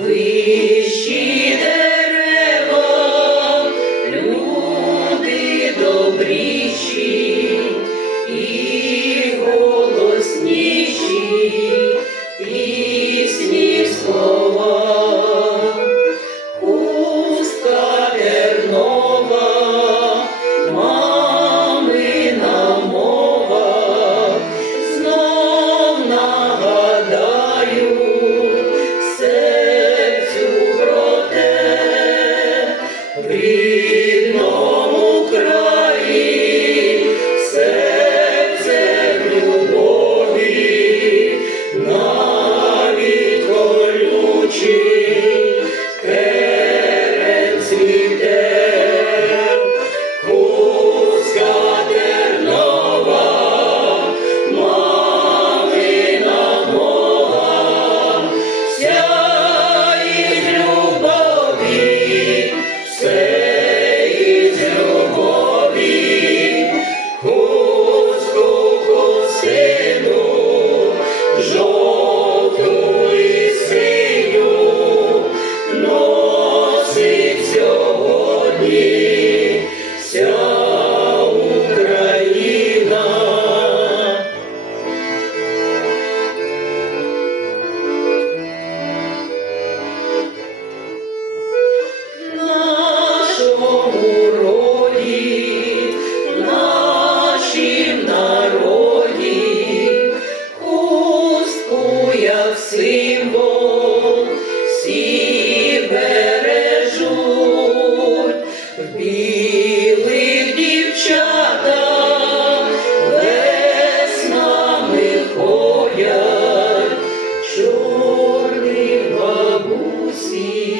please. free. символ всі бережуть в білих дівчатах веснами ходять, чорні бабусі.